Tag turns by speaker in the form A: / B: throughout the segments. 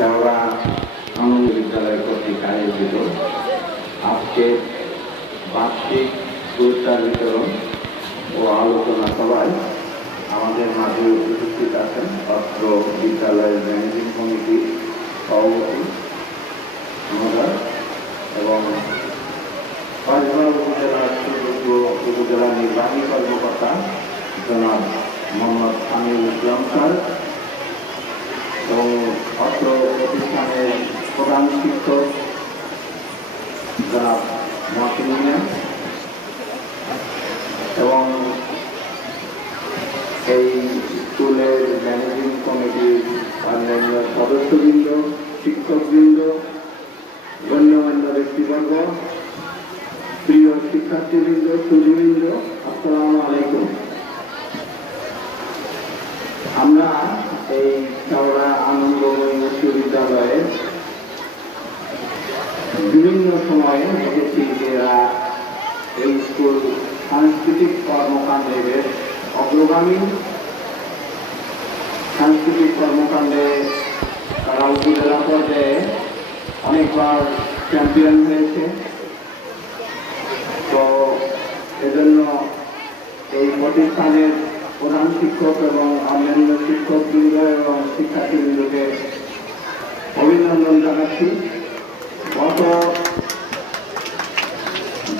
A: শেওড়া আনন্দ বিদ্যালয় কর্তৃক আয়োজিত। আজকে বার্ষিক পুরস্কার বিতরণ ও আলোচনা সভায় আমাদের মাঝে উপস্থিত আছেন অত্র বিদ্যালয়ের ম্যানেজিং কমিটির সভাপতি মহোদয় এবং পাঁচবার উপজেলার উপজেলা নির্বাহী কর্মকর্তা জনাব মোহাম্মদ আমিরুল ইসলাম স্যার এবং অত্র প্রতিষ্ঠানের প্রধান শিক্ষক জনাব মহাসিন মিয়া। এবং এই স্কুলের ম্যানেজিং কমিটির অন্যান্য সদস্যবৃন্দ শিক্ষকবৃন্দ গণ্যমান্য ব্যক্তিবর্গ প্রিয় শিক্ষার্থীবৃন্দ সুধীবৃন্দ আসসালামু আলাইকুম আমরা এই চাওড়া আনন্দময়ী উচ্চ বিদ্যালয়ে বিভিন্ন সময়ে দেখেছি যে এরা এই স্কুল সাংস্কৃতিক কর্মকাণ্ডে অগ্রগামী সাংস্কৃতিক কর্মকাণ্ডে তারা উপজেলা পর্যায়ে অনেকবার চ্যাম্পিয়ন হয়েছে। তো এজন্য এই প্রতিষ্ঠানের প্রধান শিক্ষক এবং অন্যান্য শিক্ষকবৃন্দ এবং শিক্ষার্থীবৃন্দকে অভিনন্দন জানাচ্ছি। গত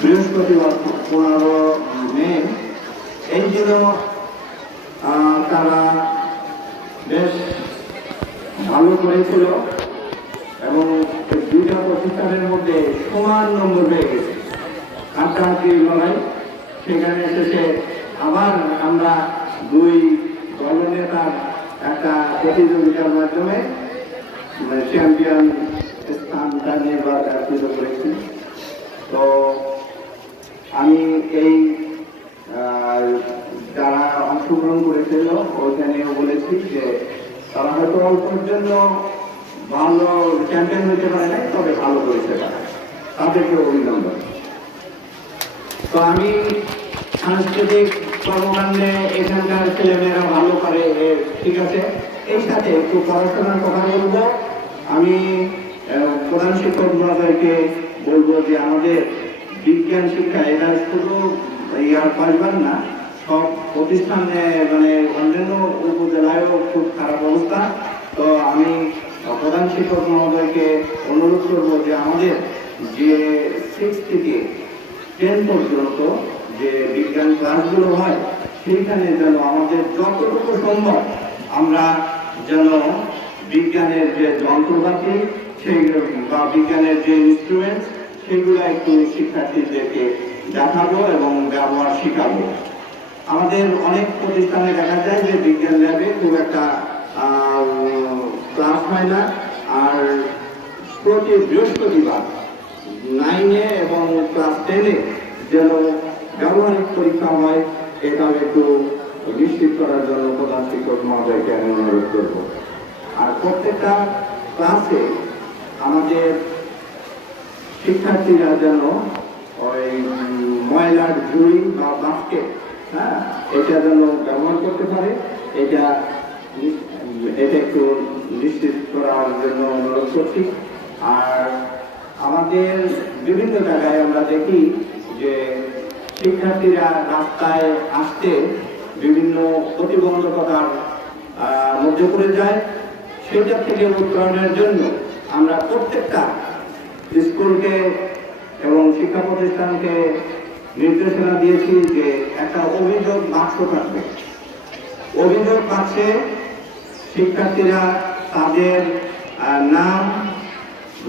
A: বৃহস্পতিবার, পনেরো মে, এই দিন তারা বেশ ভালো করেছিল এবং দুইটা প্রতিষ্ঠানের মধ্যে সমান নম্বর পেয়ে গেছে। হাতাহাতি লড়াই, সেখানে এসেছে আবার আমরা দুই দলনেতার একটা প্রতিযোগিতার মাধ্যমে চ্যাম্পিয়ন স্থানটা নির্বাচন করেছি। তো আমি এই যারা অংশগ্রহণ করেছিল ওইখানে বলেছি যে তারা হয়তো অল্পের জন্য ভালো চ্যাম্পিয়ন হতে পারে নাই, তবে ভালো করেছে তারা। তাদেরকে অভিনন্দন। তো আমি সাংস্কৃতিক কর্মকাণ্ডে এখানকার ছেলেমেয়েরা ভালো করে ঠিক আছে। এর সাথে একটু পড়াশোনার কথা বলব। আমি প্রধান শিক্ষক মহোদয়কে বলব যে আমাদের বিজ্ঞান শিক্ষা এটা শুধু ইয়ার পাইবার না, সব প্রতিষ্ঠানে মানে অন্যান্য উপজেলায়ও খুব খারাপ অবস্থা। তো আমি প্রধান শিক্ষক মহোদয়কে অনুরোধ করব যে আমাদের যে সিক্স থেকে টেন পর্যন্ত যে বিজ্ঞান ক্লাসগুলো হয়, সেইখানে যেন আমাদের যতটুকু সম্ভব আমরা যেন বিজ্ঞানের যে যন্ত্রপাতি, সেইগুলো বা বিজ্ঞানের যে ইনস্ট্রুমেন্টস সেগুলো একটু শিক্ষার্থীদেরকে দেখাবো এবং ব্যবহার শেখাবো। আমাদের অনেক প্রতিষ্ঠানে দেখা যায় যে বিজ্ঞান ল্যাবে খুব একটা ক্লাস হয় না। আর প্রতি বৃহস্পতিবার নাইনে এবং ক্লাস টেনে যেন ব্যবহারিক পরীক্ষা হয়, এটাও একটু নিশ্চিত করার জন্য প্রধান শিক্ষক মহোদয়কে আমি অনুরোধ করব। আর প্রত্যেকটা ক্লাসে আমাদের শিক্ষার্থীরা যেন ওই ময়লার ঝুড়ি বা বাস্কেট হ্যাঁ এটা যেন ব্যবহার করতে পারে, এটা এটা একটু নিশ্চিত করার জন্য অনুরোধ করছি। আর আমাদের বিভিন্ন জায়গায় আমরা দেখি যে শিক্ষার্থীরা রাস্তায় আসতে বিভিন্ন প্রতিবন্ধকতার মধ্যে পড়ে যায়। সেটা থেকে উত্তরণের জন্য আমরা প্রত্যেকটা স্কুলকে এবং শিক্ষা প্রতিষ্ঠানকে নির্দেশনা দিয়েছি যে একটা অভিযোগ বাক্স থাকবে। অভিযোগ বাক্সে শিক্ষার্থীরা তাদের নাম,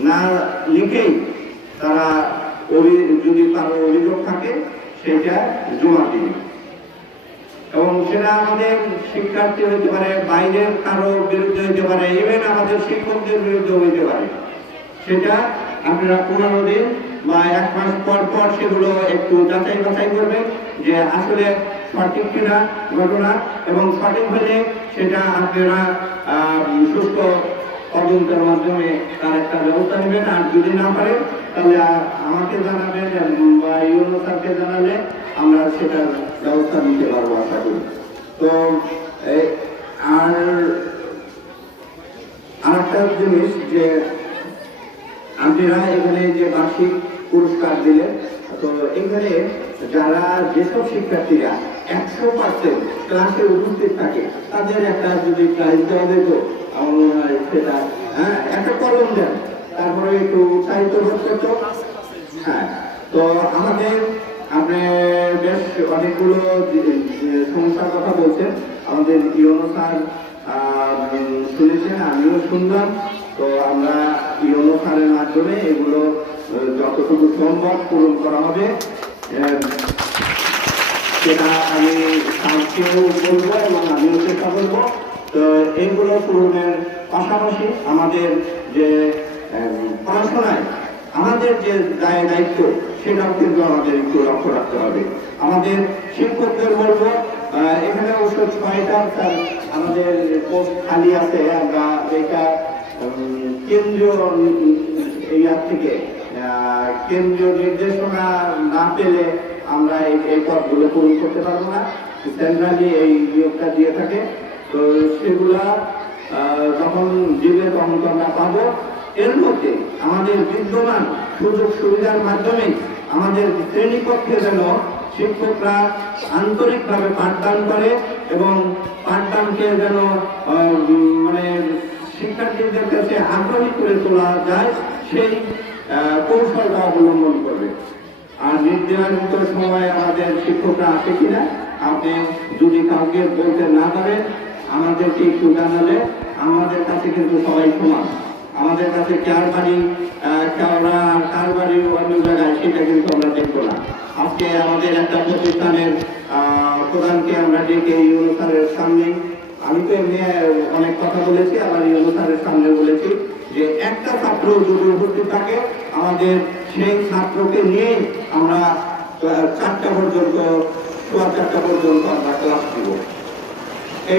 A: না লিখেই তারা যদি কারও অভিযোগ থাকে, সেটা জমা দিবে। এবং সেটা আমাদের শিক্ষার্থী হইতে পারে, বাইরের কারও বিরুদ্ধে হতে পারে ইভেন আমাদের শিক্ষকদের বিরুদ্ধে হইতে পারে। সেটা আপনারা পনেরো দিন বা এক মাস পর পর সেগুলো একটু যাচাই বাছাই করবেন যে আসলে সঠিক কিনা ঘটনা এবং সঠিক হলে সেটা আপনারা সুস্থ তদন্তের মাধ্যমে তার একটা ব্যবস্থা নেবেন। আর যদি না পারেন, তাহলে আমাকে জানাবেন বা ইউনো স্যারকে জানালে আমরা সেটার ব্যবস্থা নিতে পারব আশা করি। তো আর আর একটা জিনিস যে আপনারা এখানে যে বার্ষিক পুরস্কার দিলেন, তো এখানে যারা যেসব শিক্ষার্থীরা একশো পার্সেন্ট ক্লাসে উপস্থিত থাকে, তাদের একটা যদি প্রাইজ দেওয়া যেত, আমার মনে হয় সেটা হ্যাঁ একটা কলম দেন, তারপরে একটু উৎসাহিত করতো হ্যাঁ তো আমাদের আপনি বেশ অনেকগুলো সমস্যার কথা বলছেন। আমাদের ইউনো স্যার শুনেছেন, আমিও শুনলাম। তো আমরা ইউনো স্যারের মাধ্যমে এগুলো যতটুকু সম্ভব পূরণ করা হবে। সেটা আমি স্যারকেও বলব এবং আমিও চেষ্টা করব। তো এইগুলো পূরণের পাশাপাশি আমাদের যে পড়াশোনায় আমাদের যে দায় দায়িত্ব, সেটাও কিন্তু আমাদের একটু লক্ষ্য রাখতে হবে। আমাদের শিক্ষকদের বলব এখানে অবশ্য ছয়টা আমাদের পোস্ট খালি আছে, আমরা এটা কেন্দ্রীয় ইয়ার থেকে কেন্দ্রীয় নির্দেশনা না পেলে আমরা এই পদগুলো পূরণ করতে পারব না। সেন্ট্রালি এই নিয়োগটা দিয়ে থাকে। তো সেগুলা যখন দিবে তখন তো আমরা পাবো। এর মধ্যে আমাদের বিদ্যমান সুযোগ সুবিধার মাধ্যমে আমাদের শ্রেণীকক্ষে যেন শিক্ষকরা আন্তরিকভাবে পাঠদান করে এবং পাঠদানকে যেন মানে শিক্ষার্থীদের কাছে আগ্রহী করে তোলা যায় সেই কৌশলটা অবলম্বন করবে। আর নির্ধারিত সময় আমাদের শিক্ষকরা আছে কিনা, আপনি যদি কাউকে বলতে না পারেন, আমাদেরকে একটু জানালে আমাদের কাছে কিন্তু সবাই সমান। আমাদের কাছে চার বাড়ি আর কার বাড়ি অন্য জায়গায় সেটা কিন্তু আমরা দেখব না। আজকে আমাদের একটা প্রতিষ্ঠানের প্রধানকে আমরা ডেকে এই অনুষ্ঠানের সামনে আমি তো এমনি কথা বলেছি আমার এই অনুষ্ঠানের সামনে বলেছি যে একটা ছাত্র যদি উপস্থিত থাকে, আমাদের সেই ছাত্রকে নিয়ে আমরা চারটা পর্যন্ত, সোয়া চারটা পর্যন্ত আমরা ক্লাস দিব।